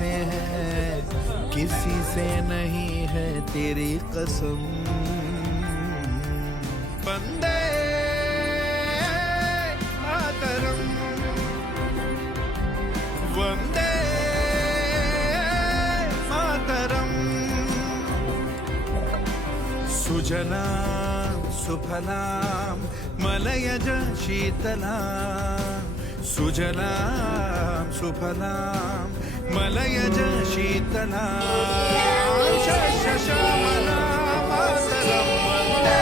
से है, किसी से नहीं है तेरी कसम। वंदे मातरम, वंदे मातरम। सुजला सुफलाम मलयज शीतलाम, सुजलाम सुफलाम मलयज शीतलाम। शश्यश्यामलां मातरं वन्दे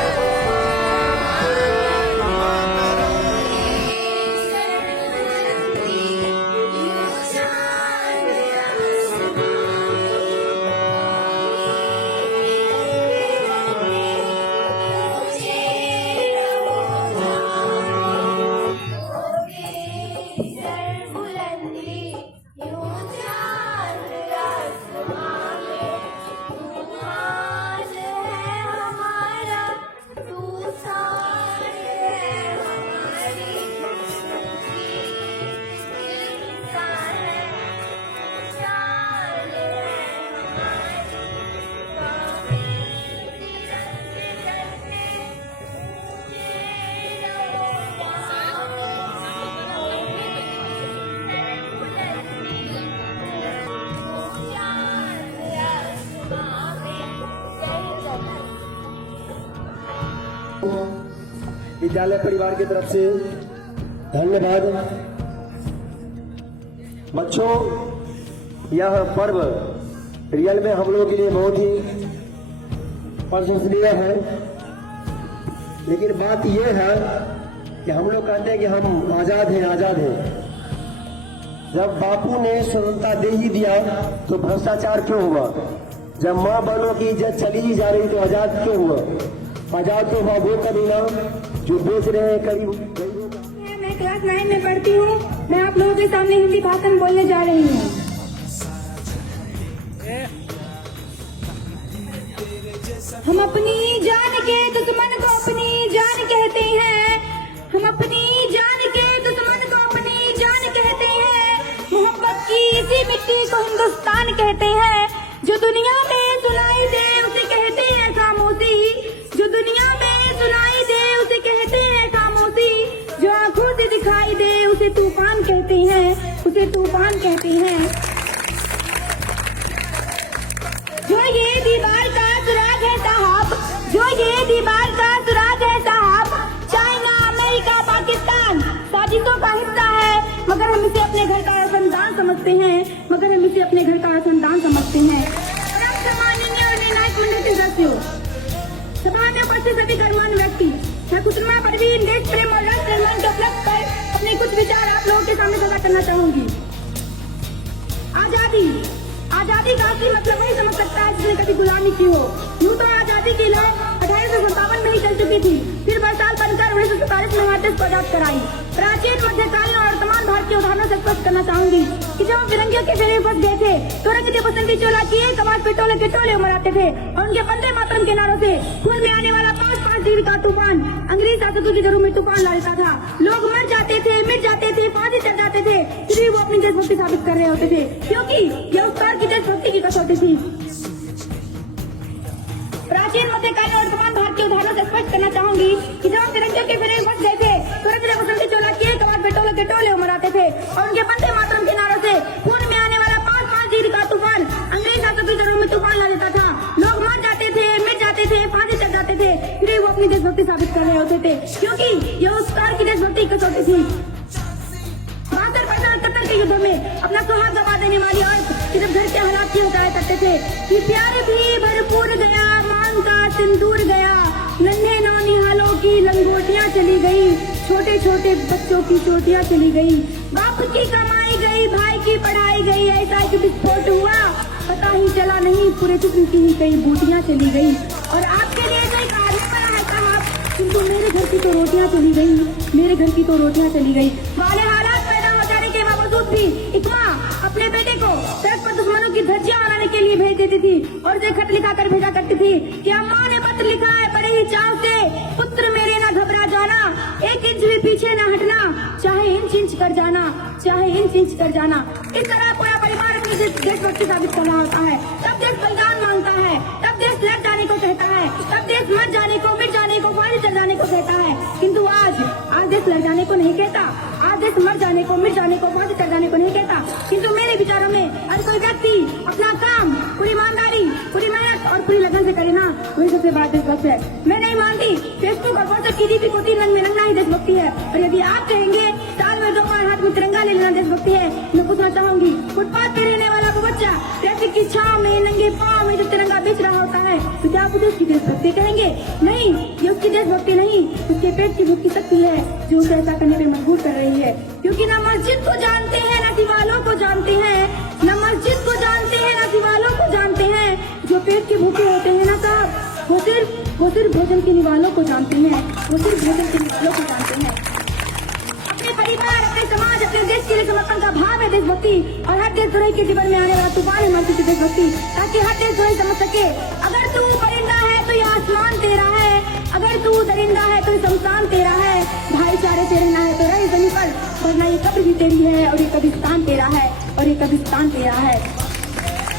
विद्यालय परिवार की तरफ से धन्यवाद। बच्चों, यह पर्व रियल में हम लोगों के लिए बहुत ही प्रशंसनीय है, लेकिन बात यह है कि हम लोग कहते हैं कि हम आजाद हैं, आजाद हैं। जब बापू ने स्वतंत्रता दे ही दिया तो भ्रष्टाचार क्यों हुआ? जब माँ बहनों की इज्जत चली ही जा रही तो आजाद क्यों हुआ? आजाद तो हुआ वो कमीना जो बेच रहे हैं करीब। मैं क्लास 9 में पढ़ती हूँ। मैं आप लोगों के सामने हिंदी भाषा में बोलने जा रही हूँ। हम अपनी जान के दुश्मन को अपनी जान कहते हैं, हम अपनी जान के दुश्मन को अपनी जान कहते हैं। मोहब्बत की इसी मिट्टी को हिंदुस्तान कहते हैं। जो दुनिया में सुनाई दे उसे कहते हैं खामोशी, जो दुनिया में सुनाई दे उसे कहते हैं खामोशी। जो आंखों से दिखाई दे उसे तूफान कहते हैं, उसे तूफान कहते हैं। जो ये दीवार का सुराग है साहब, जो ये दीवार का सुराग है साहब, चाइना अमेरिका पाकिस्तान साजिशों का हिस्सा है, मगर हम इसे अपने घर का रोशनदान समझते हैं, मगर हम इसे अपने घर का रोशनदान समझते हैं। सम्माननीय और निर्णायक मंडल के सदस्यों, सभा में उपस्थित सभी गणमान्य व्यक्ति, मैं कुसुमा परवीन देश प्रेम और राष्ट्र निर्माण के उपलक्ष्य पर अपने कुछ विचार आप लोगों के सामने साझा करना चाहूंगी। आजादी, आजादी का असली मतलब वही समझ सकता है जिसने कभी गुलामी की हो। यूँ तो आजादी की लहर 1857 में ही चल चुकी थी, फिर बरसाल बनकर 1947 में भारत को आजाद कराई। प्राचीन, मध्यकालीन और वर्तमान भारत के उदाहरणों से स्पष्ट करना चाहूंगी कि जब हम फिरंगियों के फेरे में फंस गए थे तो रंगते बसंती चोला किए कबाड़ पे टोले के टोले उमड़ाते थे और उनके वंदे मातरम के नारों से खून में आने वाला 5-5 डिग्री का तूफान अंग्रेज शासकों की घरों में तूफान ला देता था। लोग मर जाते थे, मिट जाते थे, फांसी चढ़ जाते थे, फिर भी वो अपनी देशभक्ति साबित कर रहे होते थे, क्योंकि यह उस पार की देशभक्ति की कसौटी थी। प्राचीन, मध्यकालीन और वर्तमान भारत के उदाहरणों से स्पष्ट करना चाहूंगी कि जब हम फिरंगियों के फेरे में फंस गए थे तो रंगते बसंती चोला किए कबाड़ पे टोले के टोले उमड़ाते थे और उनके वंदे मातरम के नारों से खून में आने वाला 5-5 डिग्री का तूफान अंग्रेज शासकों की घरों में तूफान ला देता था। लोग मर जाते थे, मिट जाते थे, फांसी चढ़ जाते थे, फिर भी वो अपनी देशभक्ति साबित कर रहे होते थे, क्योंकि यह उस काल की देशभक्ति की कसौटी थी। 72-75 के युद्धों में अपना सुहाग गवा देने वाली औरत सिर्फ घर के हालात की बताया करते थे कि प्यार भी भरपूर गया, मान का सिंदूर गया, नन्हे नौनिहालों की लंगोटियां चली गई, छोटे छोटे बच्चों की चोटियां चली गई, बाप की कमाई गई, भाई की पढ़ाई गई, ऐसा एक विस्फोट हुआ पता ही चला नहीं, पूरे जिस्म की ही कई बूटियां चली गई। और आपके लिए कोई कार्य बना है साहब, किंतु मेरे घर की तो रोटियां चली गई, मेरे घर की तो रोटियां चली गई। वाले हालात पैदा हो जाने के बावजूद भी एक माँ अपने बेटे को सड़क पर दुश्मनों की धज्जियां बनाने के लिए भेज देती थी और उसे खत लिखा कर भेजा करती थी कि अम्मा ने पत्र लिखा है बड़े ही चाव से, पुत्र मेरे ना घबरा जाना, 1 इंच भी पीछे ना हटना, चाहे इंच इंच कर जाना, चाहे इंच इंच कर जाना। इस तरह पूरा परिवार अपनी देशभक्ति साबित कर रहा होता है, तब देश बलिदान मांगता है, तब देश लड़ जाने को कहता है, तब देश मर जाने को, मिट जाने को, फांसी चढ़ जाने को कहता है। किंतु आज देश लड़ जाने को नहीं कहता, आज देश मर जाने को, मिट जाने को, फांसी चढ़ जाने को नहीं कहता। किंतु मेरे विचारों में आज कोई व्यक्ति अपना काम पूरी ईमानदारी, पूरी मेहनत और पूरी लगन से करे ना, वही सबसे बड़ा देशभक्त है। मैं नहीं मानती फेसबुक और व्हाट्सएप की डीपी को 3 रंग में रंगना ही देशभक्ति है। और यदि आप कहेंगे साल में 2 बार हाथ में तिरंगा ले लेना देशभक्ति है, मैं पूछना चाहूंगी, फुटपाथ पे रहने वाला वो बच्चा ट्रैफिक की छांव में नंगे पांव में जो तिरंगा बेच रहा होता है, तो क्या आप उसे उसकी देशभक्ति कहेंगे? नहीं, ये उसकी देशभक्ति नहीं, उसके पेट की भूख की शक्ति है जो उसे ऐसा करने पे मजबूर कर रही है। क्योंकि न मस्जिद को जानते हैं, न दीवालों को जानते हैं, न मस्जिद को जानते हैं, न दीवालों को जानते हैं। जो पेट के भूखे होते हैं ना साहब, वो सिर्फ भोजन के निवालों को जानते हैं, वो सिर्फ भोजन के निवालों को जानते हैं। अपने परिवार, अपने समाज, अपने देश के लिए समर्पण का भाव है देशभक्ति। और हर देशद्रोही के जीवन में आने वाला तूफान है मर्सी की देशभक्ति, ताकि हर देशद्रोही समझ सके अगर तू परिंदा है तो ये आसमान तेरा है, अगर तू दरिंदा है तो ये शमशान तेरा है। भाईचारे से रहना है तो रह जमीन पर, वरना ये कब्र भी तेरी है और ये कब्रिस्तान तेरा है, और ये कब्रिस्तान तेरा है।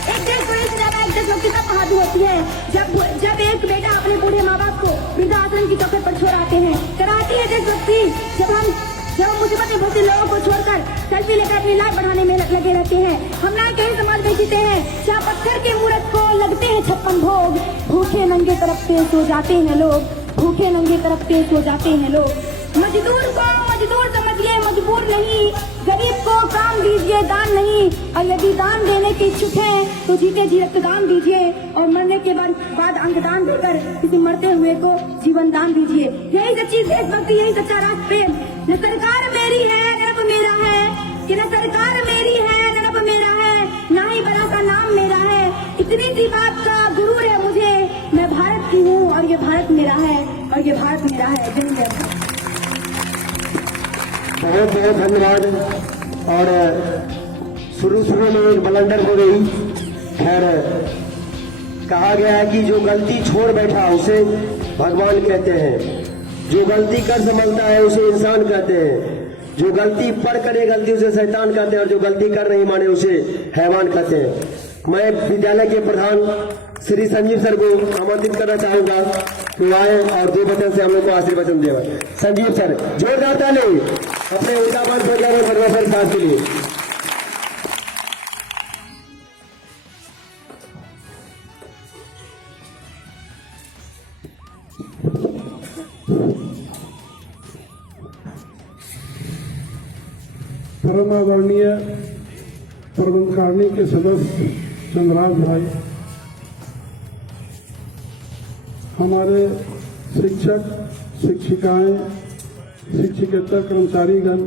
एक देशद्रोही से ज्यादा एक देशभक्ति तब बहादुर होती है जब एक बेटा अपने बूढ़े माँ बाप को वृद्धाश्रम की चौखट पर छोड़ाते हैं, कराती है देशभक्ति। जब हम मुसीबत बहुत से लोगों को छोड़कर सेल्फी लेकर अपनी लाइफ बढ़ाने में लगे रहते हैं। हम ना कहीं समाज में जीते हैं जहाँ पत्थर के मूर्त को लगते हैं 56 भोग, भूखे नंगे तरफते सो जाते हैं लोग, भूखे नंगे तरफते सो जाते हैं लोग। मजदूर को मजदूर समझिए, मजबूर नहीं, गरीब को काम दीजिए, दान नहीं। और यदि दान देने के इच्छुक हैं तो जीते जी रक्तदान दीजिए, और मरने के बाद अंगदान देकर किसी मरते हुए को जीवन दान दीजिए। यही सच्ची देशभक्ति, यही सच्चा राष्ट्र प्रेम। न सरकार मेरी है न रब मेरा है, कि न सरकार मेरी है न रब मेरा है, ना ही बड़ा सा नाम मेरा है। इतनी सी बात का गुरूर है मुझे, मैं भारत की हूँ और ये भारत मेरा है, और ये भारत मेरा है। जय हिंद। बहुत बहुत धन्यवाद। और शुरू में एक ब्लंडर हो गई। खैर, कहा गया है कि जो गलती छोड़ बैठा उसे भगवान कहते हैं, जो गलती कर संभलता है उसे इंसान कहते हैं, जो गलती पढ़ करे गलती उसे शैतान कहते हैं, और जो गलती कर नहीं माने उसे हैवान कहते हैं। मैं विद्यालय के प्रधान श्री संजीव सर को आमंत्रित करना चाहूंगा कि आए और 2 वचन से हम लोग को आशीर्वचन दें। संजीव सर, जोरदार ताली अपने उल्टाबाद प्रोग्राम साहब के लिए। परम आदरणीय प्रबंधकारिणी के सदस्य चंद्रराज भाई, हमारे शिक्षक, शिक्षिकाएं, शिक्षकेतर कर्मचारीगण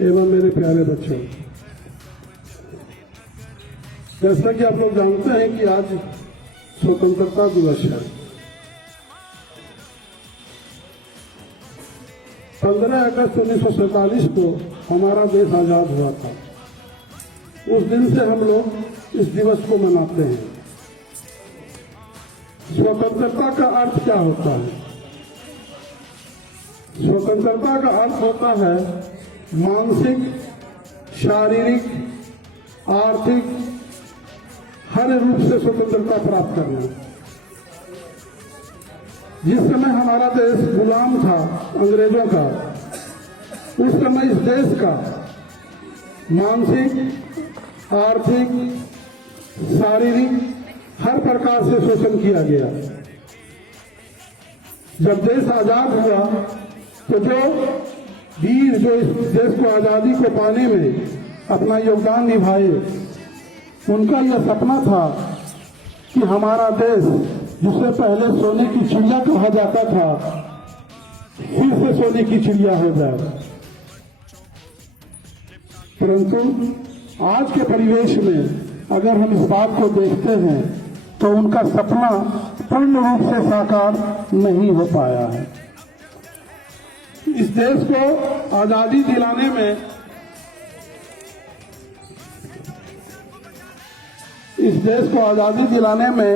एवं मेरे प्यारे बच्चों, जैसा कि आप लोग जानते हैं कि आज स्वतंत्रता दिवस है। 15 अगस्त 1947 को हमारा देश आजाद हुआ था। उस दिन से हम लोग इस दिवस को मनाते हैं। स्वतंत्रता का अर्थ क्या होता है? स्वतंत्रता का अर्थ होता है मानसिक, शारीरिक, आर्थिक हर रूप से स्वतंत्रता प्राप्त करना। जिस समय हमारा देश गुलाम था अंग्रेजों का, उस समय इस देश का मानसिक, आर्थिक, शारीरिक हर प्रकार से शोषण किया गया। जब देश आजाद हुआ तो जो वीर जो इस देश को आजादी को पाने में अपना योगदान निभाए, उनका यह सपना था कि हमारा देश, जिसे पहले सोने की चिड़िया कहा जाता था, फिर से सोने की चिड़िया हो जाए। परंतु आज के परिवेश में अगर हम इस बात को देखते हैं तो उनका सपना पूर्ण रूप से साकार नहीं हो पाया है। इस देश को आजादी दिलाने में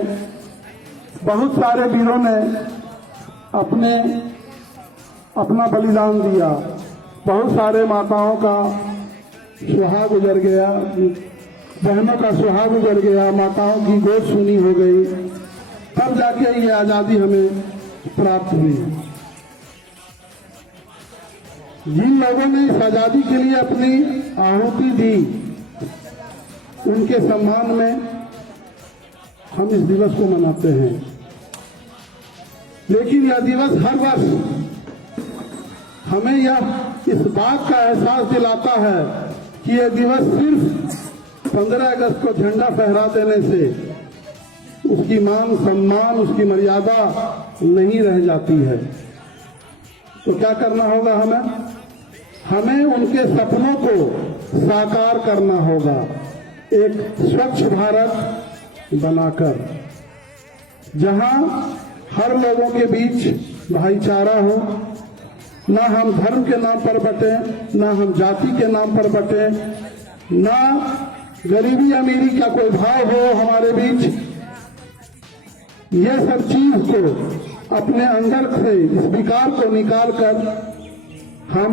बहुत सारे वीरों ने अपना बलिदान दिया। बहुत सारे माताओं का सुहाग गुजर गया, बहनों का सुहाग उजड़ गया, माताओं की गोद सूनी हो गई, तब जाके ये आजादी हमें प्राप्त हुई। जिन लोगों ने इस आजादी के लिए अपनी आहुति दी, उनके सम्मान में हम इस दिवस को मनाते हैं। लेकिन यह दिवस हर वर्ष हमें इस बात का एहसास दिलाता है कि यह दिवस सिर्फ 15 अगस्त को झंडा फहरा देने से उसकी मान सम्मान, उसकी मर्यादा नहीं रह जाती है। तो क्या करना होगा हमें उनके सपनों को साकार करना होगा, एक स्वच्छ भारत बनाकर, जहां हर लोगों के बीच भाईचारा हो, ना हम धर्म के नाम पर बटे, ना हम जाति के नाम पर बटे, ना गरीबी अमीरी का कोई भाव हो हमारे बीच। ये सब चीज को अपने अंदर से, इस विकार को निकाल कर हम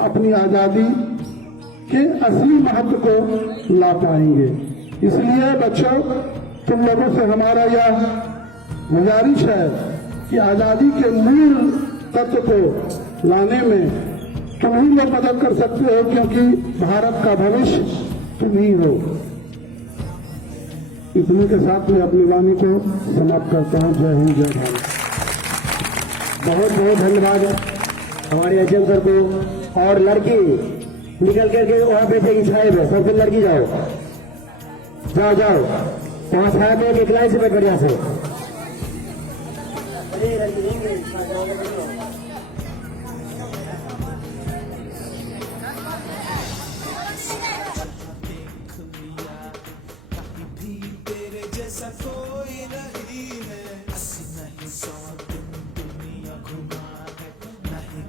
अपनी आजादी के असली महत्व को ला पाएंगे। इसलिए बच्चों, तुम लोगों से हमारा यह गुजारिश है कि आजादी के मूल तत्व को लाने में तुम ही लोग मदद कर सकते हो, क्योंकि भारत का भविष्य तुम ही हो। इतने के साथ मैं अपनी वाणी को समाप्त करता हूं। जय हिंद, जय भारत। बहुत बहुत धन्यवाद हमारे एचएम सर को। और लड़की निकल करके वहां बैठेगी छाए में, सबसे लड़की जाओ जाओ जाओ, वहां छाया में एक लाइन से बैठ बढ़िया से।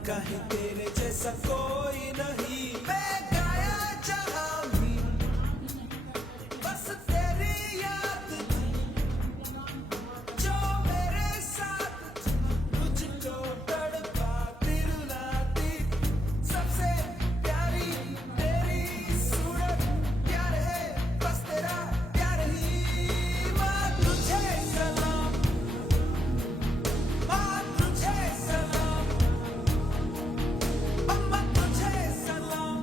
कहीं तेरे जैसा कोई नहीं, मैं गाया जहां भी बस तेरी याद थी, जो मेरे साथ थी, मुझको तड़पाती रुलाती, सबसे प्यारी तेरी सूरत, प्यार है बस तेरा प्यार ही। माँ तुझे सलाम, माँ तुझे सलाम, अम्मा तुझे सलाम,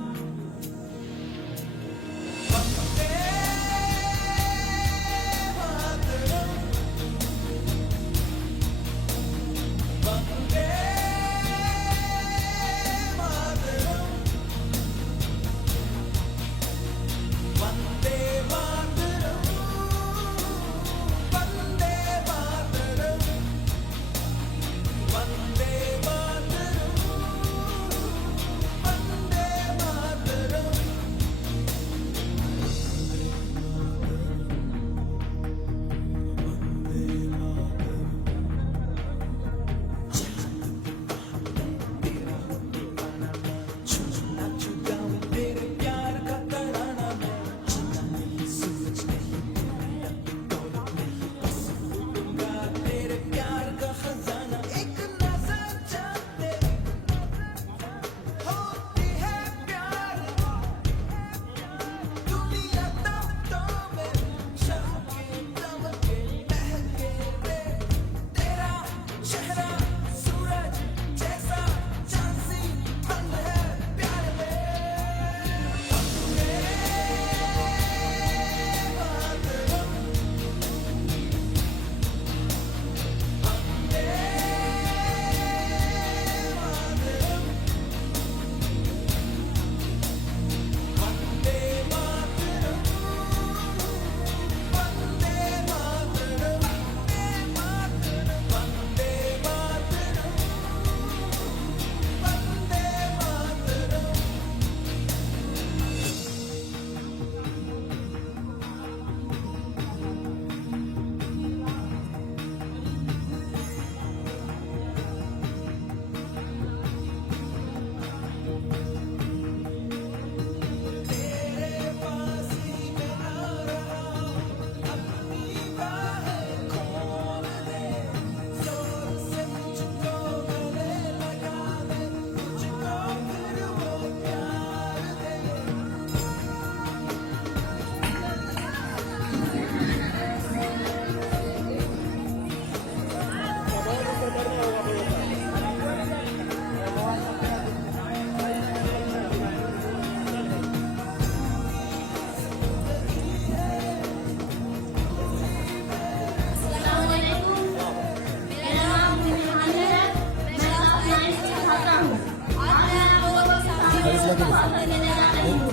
नाम निहाल है। मैं क्लास 9 की छात्रा हूँ। आज मैं आप लोगों के सामने भाषण देने जा रही हूँ।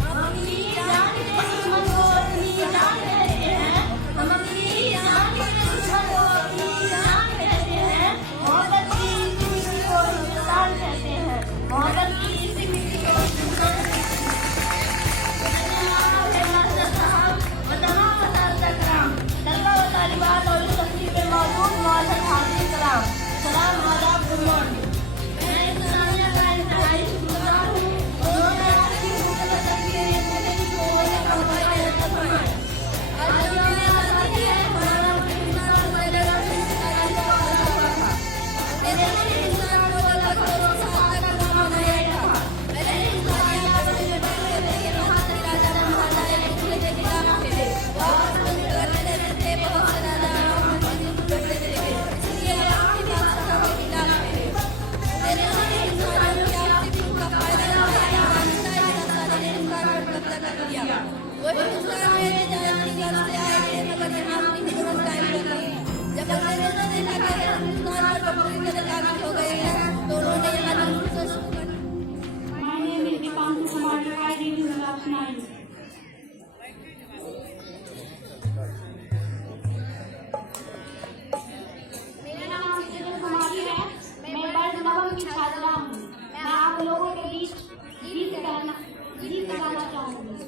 हम अपनी जान के दुश्मन को अपनी जान कहते हैं। हम अपनी जान के दुश्मन को अपनी जान कहते हैं। मोहब्बत की इसी मिट्टी को हिंदुस्तान कहते हैं। मोहब्बत की इसी मिट्टी को हिंदुस्तान कहते हैं। धन्यवाद है मास्टर साहब व तमाम असातिज़ा किराम, तलबा व तालिबात और इस तकरीब में मौजूद मौजूद हाज़िर कराम, सलाम आदाब, गुड मॉर्निंग। मैं इंसानियत का इंतहाई शुक्रगुज़ार हूँ। उन्होंने आपकी मुक़द्दस तकरीर ज़िंदगी को होने का मौका फरमाया। आज जो हमें आज़ादी है, हमारा हिंदुस्तान बनेगा हिंदुस्तान का वादा था। मेरे हिंदुस्तान को अलग करो, सफा का काम है था। मेरे हिंदुस्तान का बने बने मेरे हाथ का जन्म हाथ है खुले के किताब पे। बहुत करते रहते बहुत ज़्यादा हम करते थे। इसलिए आपकी बात का किताब पे। मेरे हिंदुस्तान के आपकी का फायदा उठाया, हिंदुस्तान को कर दिया। वो हिंदुस्तान में जाने की गलत आए थे, मगर यहाँ अपनी हिम्मत कायम रखी। जब अंग्रेजों ने देखा कि हिंदुस्तान पर पूरी तरह काबिज हो गए हैं, तो उन्होंने यहाँ दूसरा शुरू कर दिया। My name is Dipanshu Kumar. I read in class 9. मेरा नाम किरण कुमारी है। मैं वर्ग नवम की छात्रा हूँ। मैं आप लोगों के बीच गीत गाना चाहूँगी।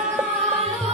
मेरे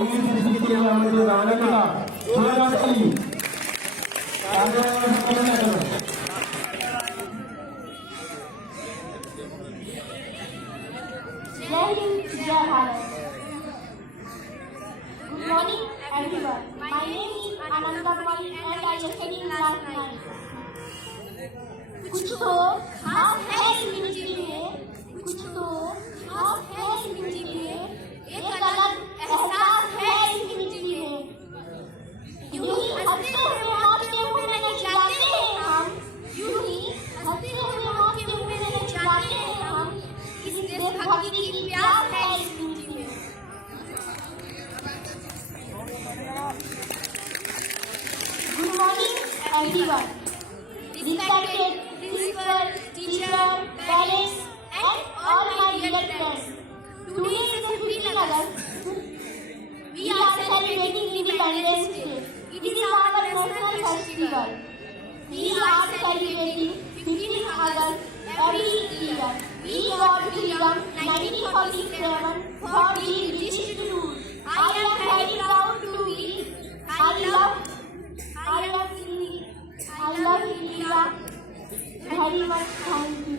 इंग्लिश के हमें जो गाना का थोड़ा सा जय हिंद, जय Bharat. Good morning, everyone. My name is Ananda Kumari and I am studying class 9. कुछ तो खास है इस मिट्टी में, कुछ तो खास है इस मिट्टी में, एक अलग एहसास है इस मिट्टी में। यूं ही हंसते हुए मौत के मुंह में नहीं जाते हैं हम, यूं ही हंसते हुए मौत के मुंह में नहीं जाते हैं हम, इस देशभक्ति की प्यास है इस मिट्टी में। Good morning, everyone. Respected principal, teacher, parents, and all my dear friends. Today is the 15th August. We are celebrating Independence Day. It is our national festival. We are celebrating 15th August every year. We got freedom 1947 for the British rule. I am very proud to be. I love India very much. Thank you.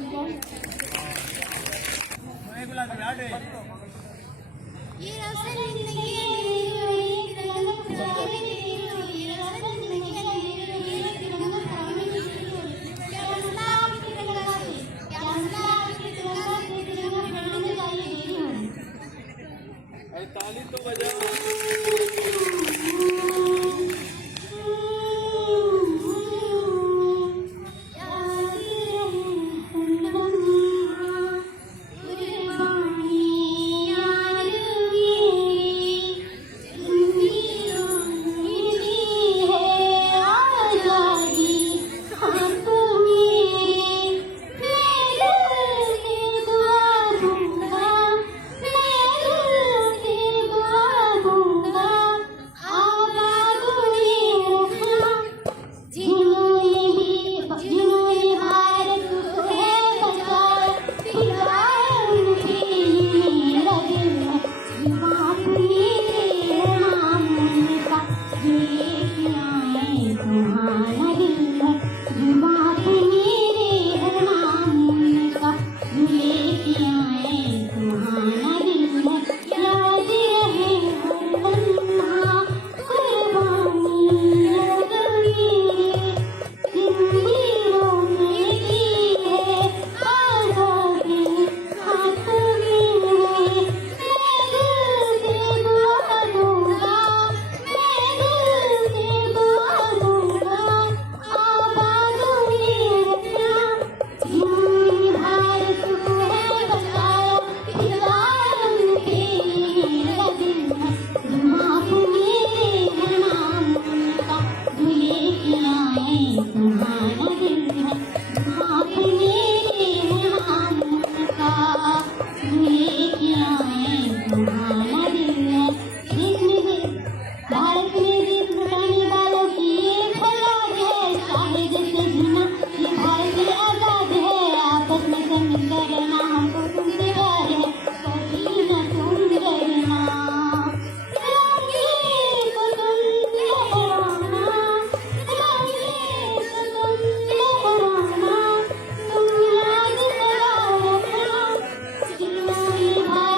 ये असल जिंदगी है, ये रंग पुराने ये असल जिंदगी है, ये रंग पुराने क्या मसला आपकी तिरंगा से, क्या मसला आपकी तिरंगा से, तिरंगा फहराने चाहिए। ताली तो बजा।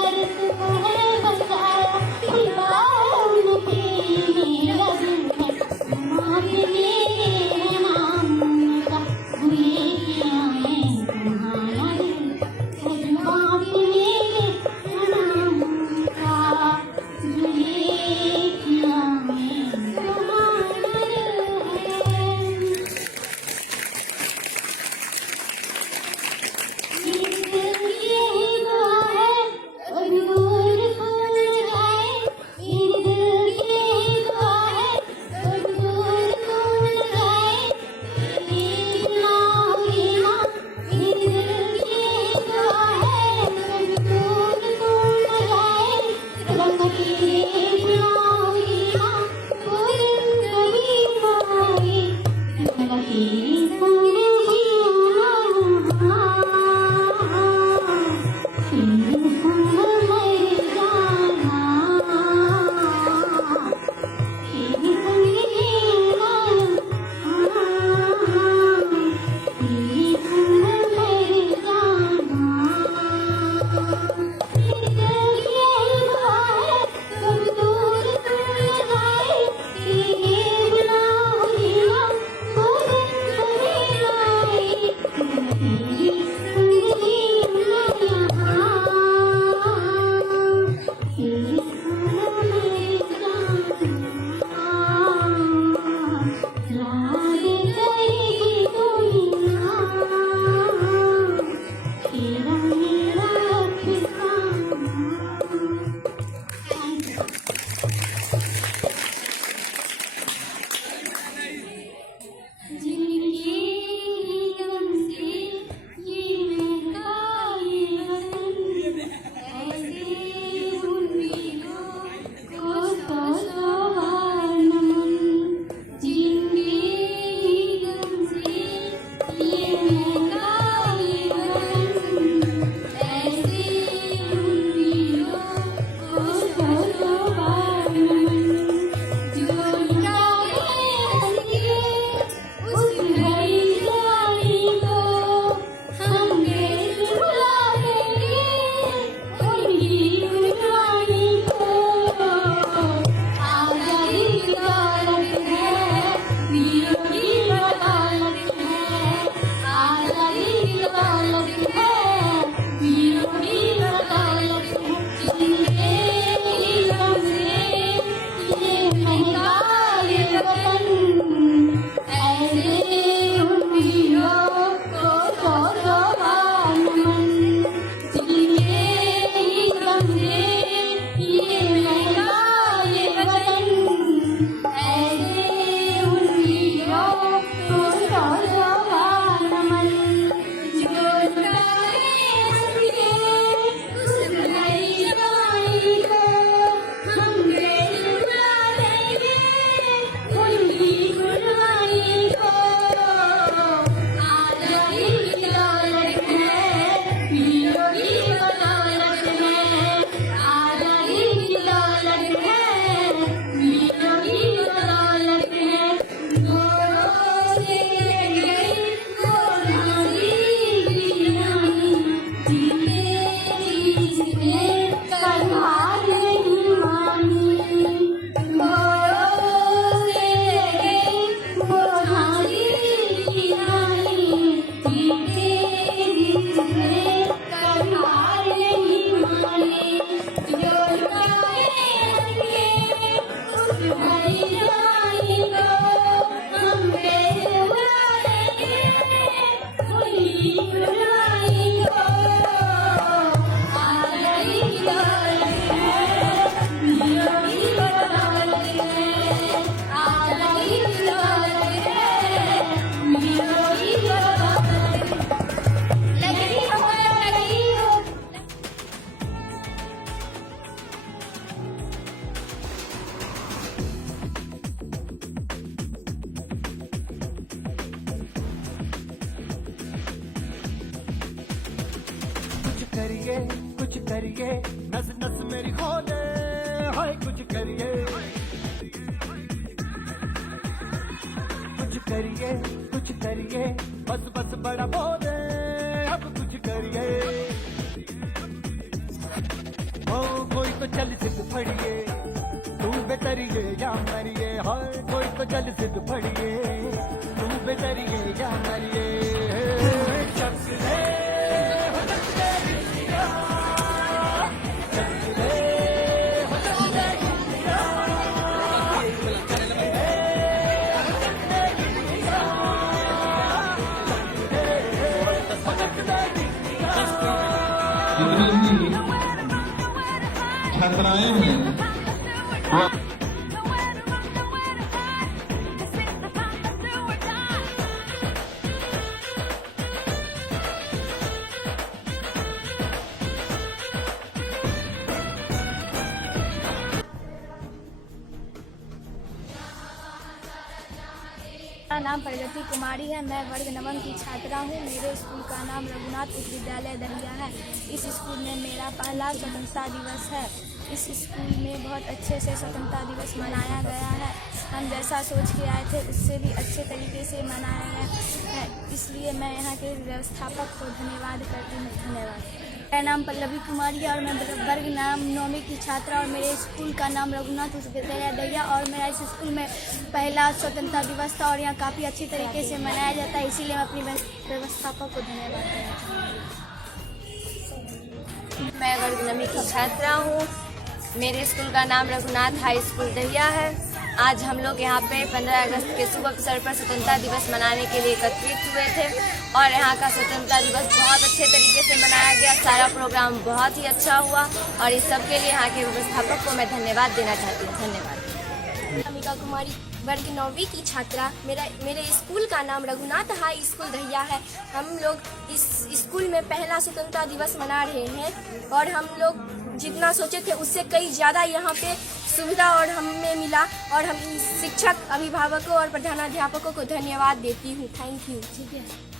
भारत को है बचाया, करिए कुछ करिए, नस नस मेरी खोले, हाय कुछ करिए, कुछ करिए कुछ करिए, बस बस बड़ा बोले, अब कुछ करिए। ओ कोई तो चल सिद्ध फड़िए, तू बेतरिए या मरिए, हाय कोई तो चल सिद्ध फड़िए, तू बेतरिए या मरिए। चकले हो चकले बिटिया, चकले हो चकले बिटिया, चकले हो चकले बिटिया, चकले हो चकले बिटिया। जितनी भी छात्राएं हैं मेरा नाम प्रगति कुमारी है। मैं वर्ग नवम की छात्रा हूँ। मेरे स्कूल का नाम रघुनाथ उच्च विद्यालय दहिया है। इस स्कूल में मेरा पहला स्वतंत्रता दिवस है। इस स्कूल में बहुत अच्छे से स्वतंत्रता दिवस मनाया गया है। हम जैसा सोच के आए थे उससे भी अच्छे तरीके से मनाया गया है, इसलिए मैं यहाँ के व्यवस्थापक को धन्यवाद करती हूँ। धन्यवाद। मेरा नाम पल्लवी कुमारी है और मैं वर्ग नाम नौवीं की छात्रा, और मेरे स्कूल का नाम रघुनाथ उच्च विद्यालय दहिया, और मेरा इस स्कूल में पहला स्वतंत्रता दिवस था और यहाँ काफ़ी अच्छी तरीके से मनाया जाता है, इसीलिए मैं अपनी व्यवस्थापक को धन्यवाद देना चाहती हूँ। मैं वर्ग नवमीं की छात्रा हूँ। मेरे स्कूल का नाम रघुनाथ हाई स्कूल दहिया है। आज हम लोग यहाँ पे 15 अगस्त के शुभ अवसर पर स्वतंत्रता दिवस मनाने के लिए एकत्रित हुए थे और यहाँ का स्वतंत्रता दिवस बहुत अच्छे तरीके से मनाया गया। सारा प्रोग्राम बहुत ही अच्छा हुआ और इस सब के लिए यहाँ के व्यवस्थापक को मैं धन्यवाद देना चाहती हूँ। धन्यवाद। अमिका कुमारी वर्ग नौवीं की छात्रा। मेरे स्कूल का नाम रघुनाथ हाई स्कूल दहिया है। हम लोग इस स्कूल में पहला स्वतंत्रता दिवस मना रहे हैं और हम लोग जितना सोचे थे उससे कई ज़्यादा यहाँ पे सुविधा और हमें मिला, और हम शिक्षक, अभिभावकों और प्रधानाध्यापकों को धन्यवाद देती हूँ। Thank you. ठीक है।